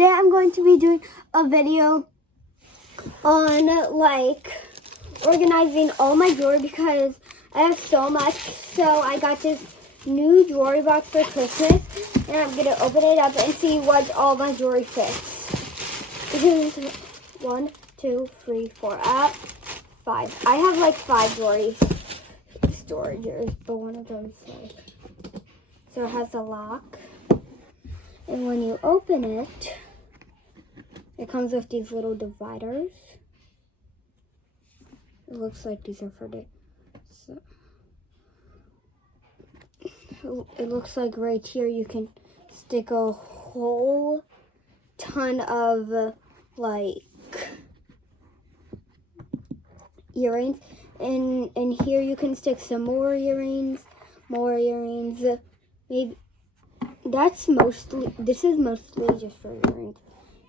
today I'm going to be doing a video on like organizing all my jewelry because I have so much. So I got this new jewelry box for Christmas and I'm going to open it up and see what all my jewelry fits. This is 1, 2, 3, 4, 5. I have like 5 jewelry storages, but one of them is like, so it has a lock. And when you open it, it comes with these little dividers. It looks like these are for the, so it looks like right here you can stick a whole ton of like earrings. And here you can stick some more earrings. Maybe this is mostly just for earrings.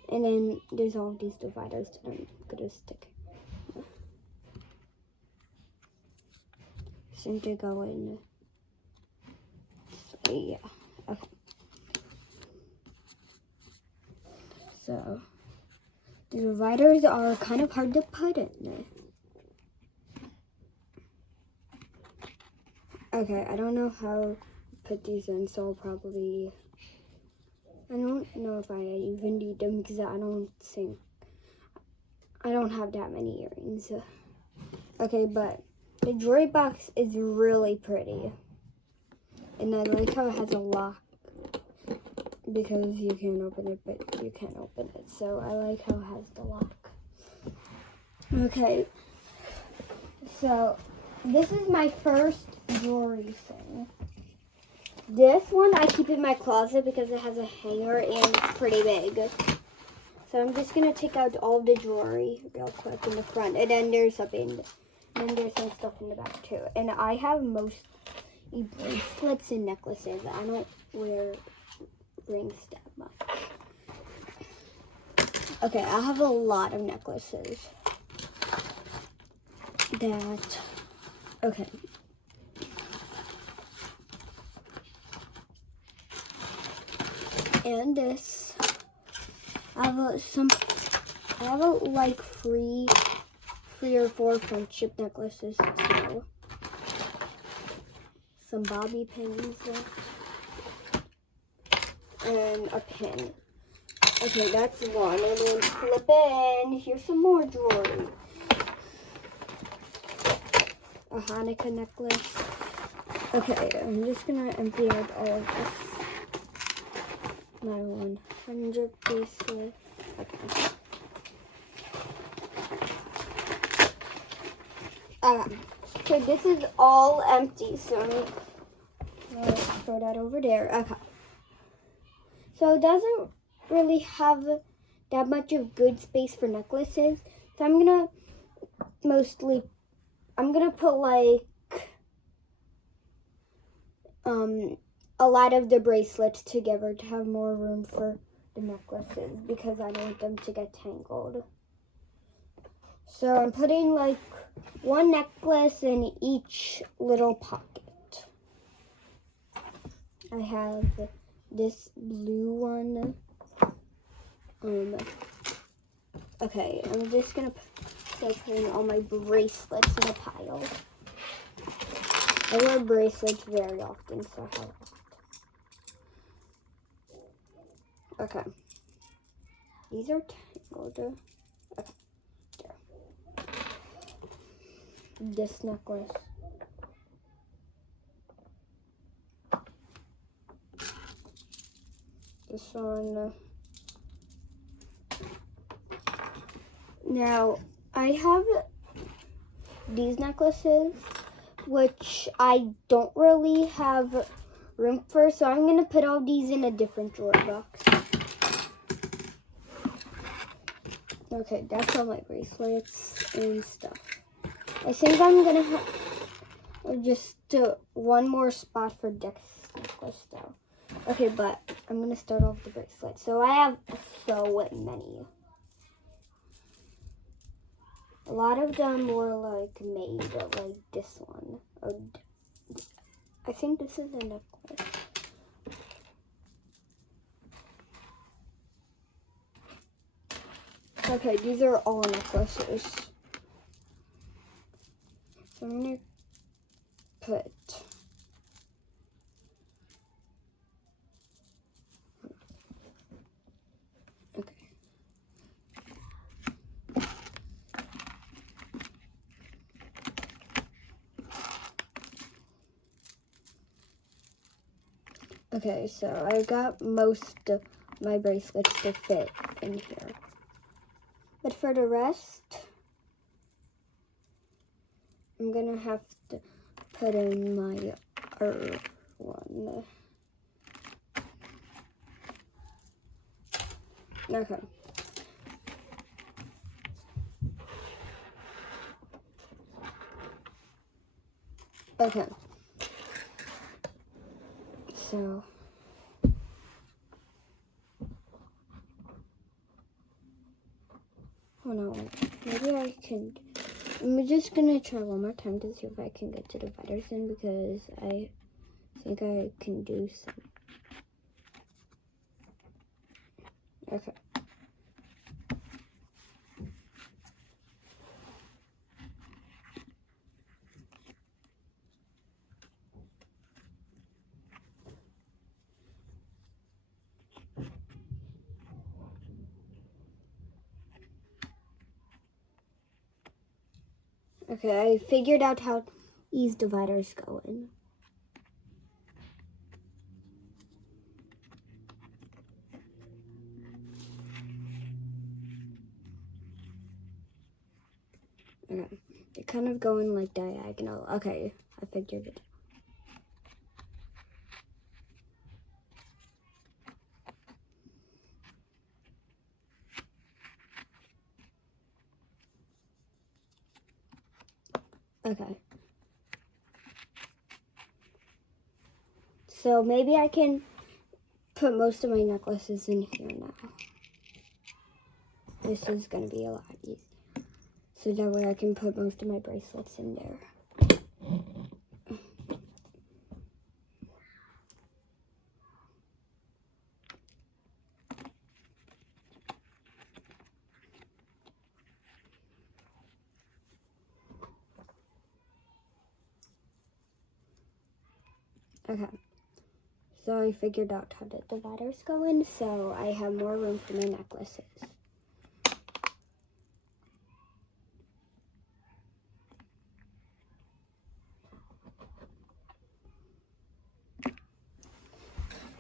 And then there's all these dividers that I'm gonna stick. Seem to go in. So, yeah. Okay. So the dividers are kind of hard to put in there. Okay, I don't know how to put these in, so I'll probably, I don't know if I even need them because I don't have that many earrings. Okay, but the jewelry box is really pretty. And I like how it has a lock because you can open it, but you can't open it. So I like how it has the lock. Okay, so this is my first jewelry thing. This one I keep in my closet because it has a hanger and it's pretty big. So I'm just gonna take out all the jewelry real quick in the front, and then there's something, and then there's some stuff in the back too. And I have mostly bracelets and necklaces. I don't wear rings that much. Okay, I have a lot of necklaces. Okay. And this, I have like three or 4 friendship necklaces too. Some bobby pins and a pin. Okay, that's one. And then flip it in. Here's some more jewelry. A Hanukkah necklace. Okay, I'm just gonna empty out all of this. My 100 bracelet. Okay. So this is all empty, so I'm gonna throw that over there. Okay. So it doesn't really have that much of good space for necklaces. So I'm gonna put like a lot of the bracelets together to have more room for the necklaces because I don't want them to get tangled. So I'm putting like 1 necklace in each little pocket. I have this blue one. Okay, I'm just gonna start putting all my bracelets in a pile. I wear bracelets very often, so I have. Okay. These are tangled. Okay. There. This necklace. This one. Now, I have these necklaces, which I don't really have room for, so I'm going to put all these in a different jewelry box. Okay, that's all my bracelets and stuff. I think I'm going to have just one more spot for Dex necklace though. Okay, but I'm going to start off the bracelets. So I have so many. A lot of them were like made, like this one. I think this is a necklace. Okay, these are all necklaces. So I'm gonna put okay, so I got most of my bracelets to fit in here. But for the rest, I'm gonna have to put in my other one. Okay. Okay. So hold on. Maybe I can. I'm just gonna try one more time to see if I can get to the dividers in because I think I can do some. Okay. Okay, I figured out how these dividers go in. Okay, they're kind of going like diagonal. Okay, I figured it. Okay. So maybe I can put most of my necklaces in here now. This is going to be a lot easier. So that way I can put most of my bracelets in there. Okay. So I figured out how the dividers go in, so I have more room for my necklaces.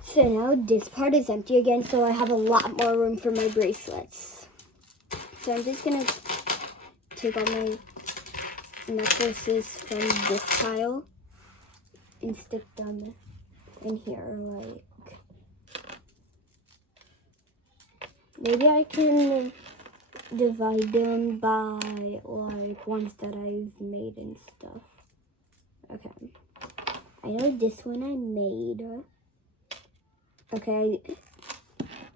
So now this part is empty again, so I have a lot more room for my bracelets. So I'm just gonna take all my necklaces from this pile and stick them in here, like, maybe I can divide them by, like, ones that I've made and stuff. Okay. I know this one I made. Okay,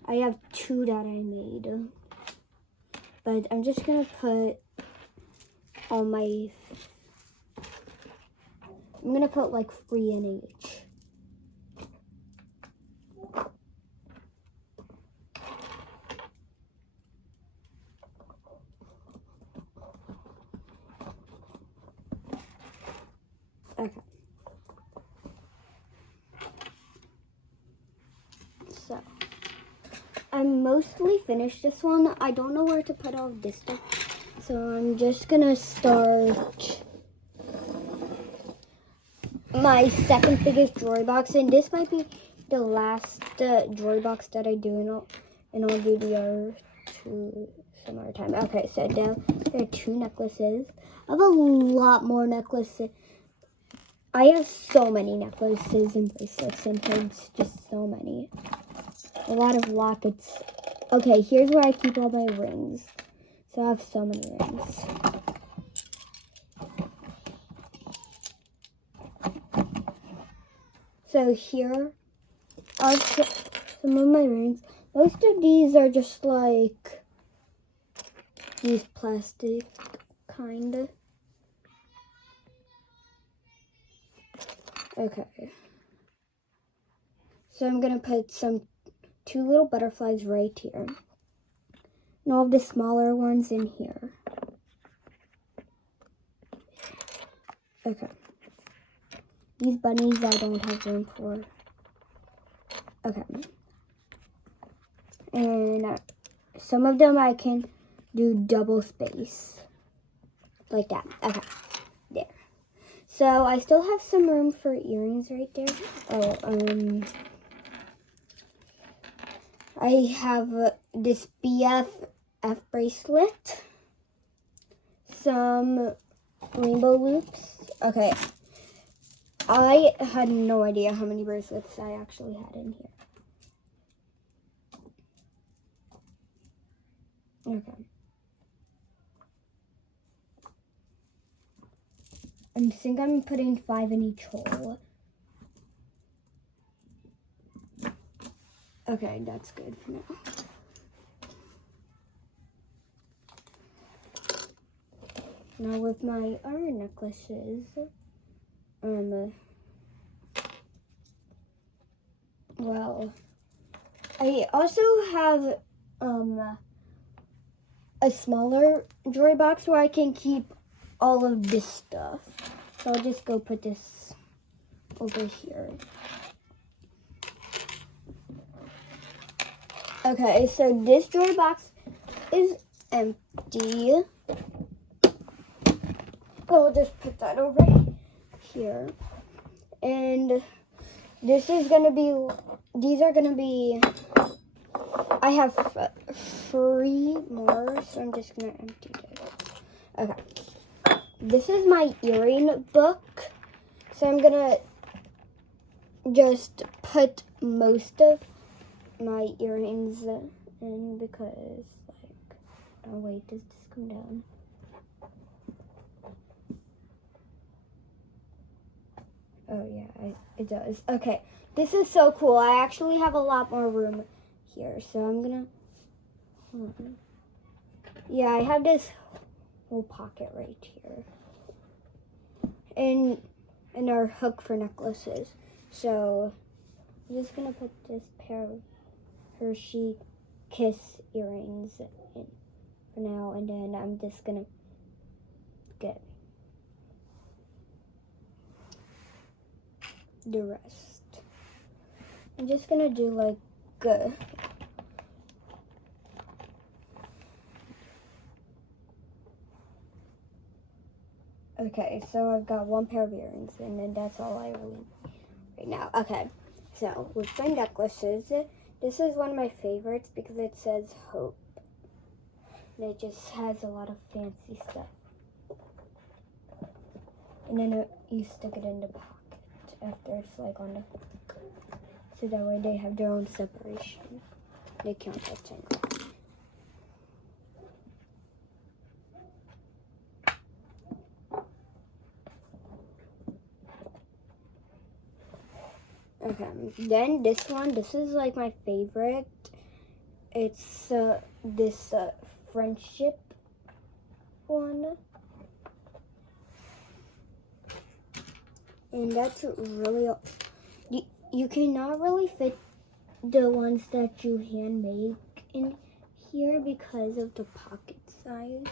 I have 2 that I made. But I'm just gonna put all my, I'm gonna put like 3 in each. Okay. So, I'm mostly finished this one. I don't know where to put all of this stuff. So I'm just gonna start my second biggest jewelry box. And this might be the last jewelry box that I do. And I'll do the other 2 some other time. Okay, so now there are 2 necklaces. I have a lot more necklaces. I have so many necklaces and bracelets and pins, just so many. A lot of lockets. Okay, here's where I keep all my rings. So I have so many rings. So here are some of my rings. Most of these are just like these plastic kind of. Okay. So I'm gonna put 2 little butterflies right here. and all of the smaller ones in here. Okay. These bunnies I don't have room for. Okay. And some of them I can do double space. Like that. Okay. There. So I still have some room for earrings right there. Oh, I have this BFF bracelet. Some rainbow loops. Okay. I had no idea how many bracelets I actually had in here. Okay. I think I'm putting 5 in each hole. Okay, that's good for now. Now with my other necklaces, well, I also have a smaller jewelry box where I can keep all of this stuff. So I'll just go put this over here. Okay, so this jewelry box is empty. I'll just put that over here. And this is gonna be, these are gonna be, I have 3 more, so I'm just gonna empty this. Okay. This is my earring book. So I'm gonna just put most of my earrings in because, like, oh wait, does this come down? Oh yeah, it does. Okay, this is so cool. I actually have a lot more room here, so I'm gonna, yeah, I have this whole pocket right here. And our hook for necklaces. So I'm just gonna put this pair of Hershey Kiss earrings in for now, and then I'm just gonna get the rest. I'm just gonna do like okay, so I've got 1 pair of earrings, and then that's all I really need right now. Okay, so with my necklaces, this is one of my favorites because it says hope. And it just has a lot of fancy stuff. And then you stick it in the pocket after it's like on the hook. So that way they have their own separation. They can't touch anything. Okay, then this one, this is like my favorite. It's this friendship one. And that's really, you cannot really fit the ones that you hand make in here because of the pocket size.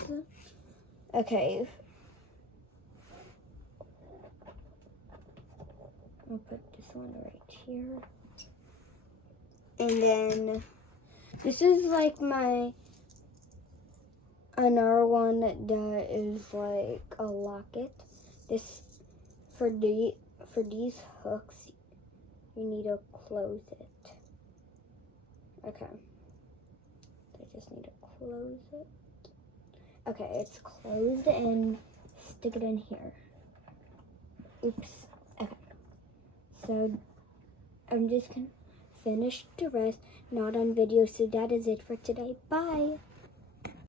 Okay. I'll put this one right here. And then this is like another one that is like a locket. This for these hooks you need to close it. Okay. I just need to close it. Okay, it's closed, and stick it in here. Oops. Okay. So I'm just gonna finish the rest, not on video. So that is it for today. Bye.